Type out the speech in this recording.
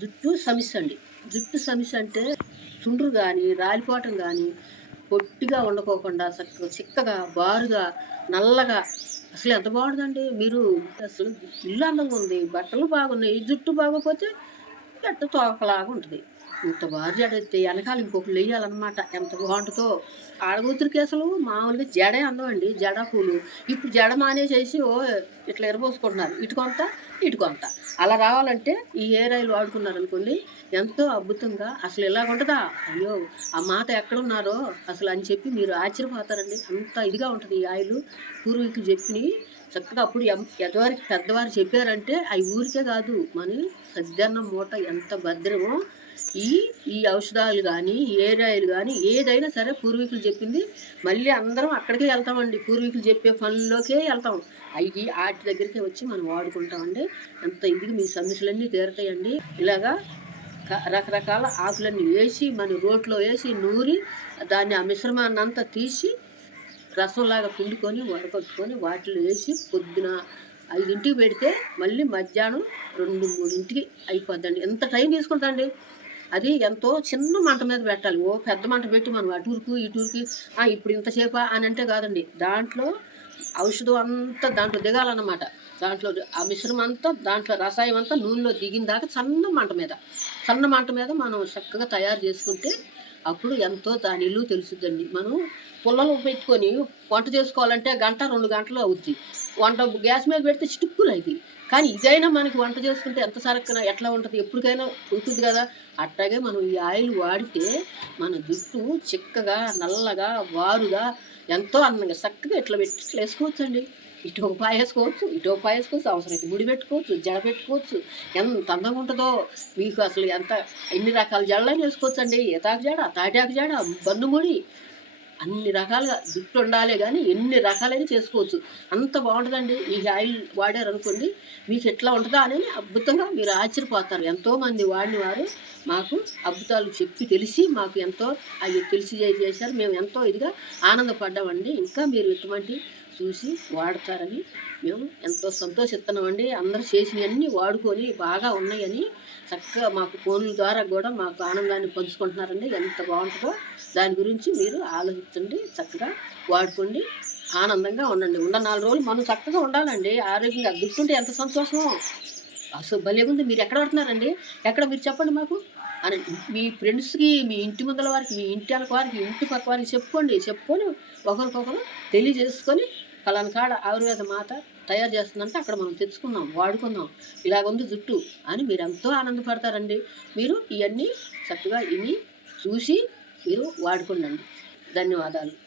జుట్టు సమస్య అండి. జుట్టు సమస్య అంటే చుండ్రు కానీ రాలిపోవటం కానీ పొట్టిగా ఉండకోకుండా చక్కగా చిక్కగా బారుగా నల్లగా. అసలు ఎంత బాగుంటుందండి? మీరు అసలు ఇల్లు అందంగా ఉంది బట్టలు బాగున్నాయి జుట్టు బాగోకపోతే ఎట్ట తోకలాగా ఉంటుంది. ఇంత బారు జడ ఎత్తే వెనకాల ఇంకొకరు వేయాలన్నమాట ఎంత బాగుంటుందో. ఆడగూతురికి అసలు మామూలుగా జడే అందమండి జడ పూలు. ఇప్పుడు జడ మానేసేసి ఓ ఇట్లా ఎరబోసుకుంటున్నారు. ఇటు కొంత ఇటు కొంత. అలా రావాలంటే ఈ హెయిర్ ఆయిల్ వాడుకున్నారు అనుకోండి ఎంతో అద్భుతంగా అసలు ఇలాగుంటుందా? అయ్యో ఆ మాత ఎక్కడున్నారో అసలు అని చెప్పి మీరు ఆశ్చర్యపోతారండి. అంత ఇదిగా ఉంటుంది ఈ ఆయిల్. పూర్వీకులు చెప్పి చక్కగా అప్పుడు ఎం- ఎదవారికి పెద్దవారు చెప్పారంటే అవి ఊరికే కాదు మన సద్దన్నం మూట ఎంత భద్రమో ఈ ఈ ఔషధాలు కానీ ఏరాయిలు కానీ ఏదైనా సరే పూర్వీకులు చెప్పింది. మళ్ళీ అందరం అక్కడికే వెళ్తామండి. పూర్వీకులు చెప్పే పనుల్లోకే వెళ్తాం. అవి వాటి దగ్గరికే వచ్చి మనం వాడుకుంటామండి. ఎంత ఇదిగా మీ సమస్యలన్నీ తీరతాయండి. ఇలాగా క- రకరకాల ఆకులన్నీ వేసి మన రోట్లో వేసి నూరి దాన్ని ఆ మిశ్రమాన్ని అంతా తీసి రసంలాగా పిండుకొని వడకొట్టుకొని వాటిలో వేసి పొద్దున ఐదింటికి పెడితే మళ్ళీ మధ్యాహ్నం రెండు మూడింటికి అయిపోద్దండి. ఎంత టైం తీసుకుంటుందండి అది ఎంతో చిన్న మంట మీద పెట్టాలి. ఓ పెద్ద మంట పెట్టి మనం అటుకు ఇటూరుకి ఇప్పుడు ఇంతసేపా అని అంటే కాదండి. దాంట్లో ఔషధం అంతా దాంట్లో దిగాలన్నమాట. దాంట్లో ఆ మిశ్రమం అంతా దాంట్లో రసాయం అంతా నూనెలో దిగిన దాకా సన్న మంట మీద సన్న మంట మీద మనం చక్కగా తయారు చేసుకుంటే అప్పుడు ఎంతో దాని ఇల్లు తెలుసుద్దండి మనం పుల్లలు పెట్టుకొని వంట చేసుకోవాలంటే గంట రెండు గంటలు అవుద్ది. వంట గ్యాస్ మీద పెడితే చిటుక్కులు అయింది కానీ ఇదైనా మనకి వంట చేసుకుంటే ఎంత సరక్కున ఎట్లా ఉంటుంది ఎప్పటికైనా ఉంటుంది కదా. అట్టాగే మనం ఈ ఆయిల్ వాడితే మన జుట్టు చిక్కగా నల్లగా వారుగా ఎంతో అందంగా చక్కగా ఇట్లా పెట్టి ఇట్లా వేసుకోవచ్చండి. ఇటు ఒక పాయ వేసుకోవచ్చు ఇటు ఒక పాయ వేసుకోవచ్చు అవసరమైతే ముడి పెట్టుకోవచ్చు జడ పెట్టుకోవచ్చు. ఎంత అందంగా ఉంటుందో మీకు అసలు ఎంత ఎన్ని రకాల జడలైనా వేసుకోవచ్చండి. ఏతాకు జడ తాటాకు జడ బందుముడి అన్ని రకాలుగా జుట్టు ఉండాలి కానీ ఎన్ని రకాలైన చేసుకోవచ్చు. అంత బాగుంటుందండి. ఈ ఆయిల్ వాడారు అనుకోండి మీకు ఎట్లా ఉంటుందా అని అద్భుతంగా మీరు ఆశ్చర్యపోతారు. ఎంతోమంది వాడిన వారు మాకు అద్భుతాలు చెప్పి తెలిసి మాకు ఎంతో అవి తెలిసి చే- చేశారు. మేము ఎంతో ఇదిగా ఆనందపడ్డామండి. ఇంకా మీరు ఇటువంటి చూసి వాడతారని మేము ఎంతో సంతోషిస్తున్నామండి అందరూ చేసినవన్నీ వాడుకొని బాగా ఉన్నాయని చక్కగా మాకు ఫోన్ల ద్వారా కూడా మాకు ఆనందాన్ని పంచుకుంటున్నారండి. ఎంత బాగుంటుందో దాని గురించి మీరు ఆలోచించండి చక్కగా వాడుకోండి ఆనందంగా ఉండండి. ఉన్న నాలుగు రోజులు మనం చక్కగా ఉండాలండి. ఆరోగ్యంగా గుర్తుంటే ఎంత సంతోషమో. అసలు భలే ఉంది. మీరు ఎక్కడ పడుతున్నారండి? ఎక్కడ మీరు చెప్పండి మాకు. అని మీ ఫ్రెండ్స్కి మీ ఇంటి ముందల వారికి మీ ఇంటి వారికి ఇంటి పక్క వారికి చెప్పుకోండి. చెప్పుకొని ఒకరికొకరు తెలియజేసుకొని ఫలానకాడ ఆయుర్వేద మాత తయారు చేస్తుందంటే అక్కడ మనం తెచ్చుకుందాం వాడుకుందాం. ఇలాగుంది జుట్టు అని మీరు ఎంతో ఆనందపడతారండి. మీరు ఇవన్నీ చక్కగా ఇవి చూసి మీరు వాడుకుండండి. ధన్యవాదాలు.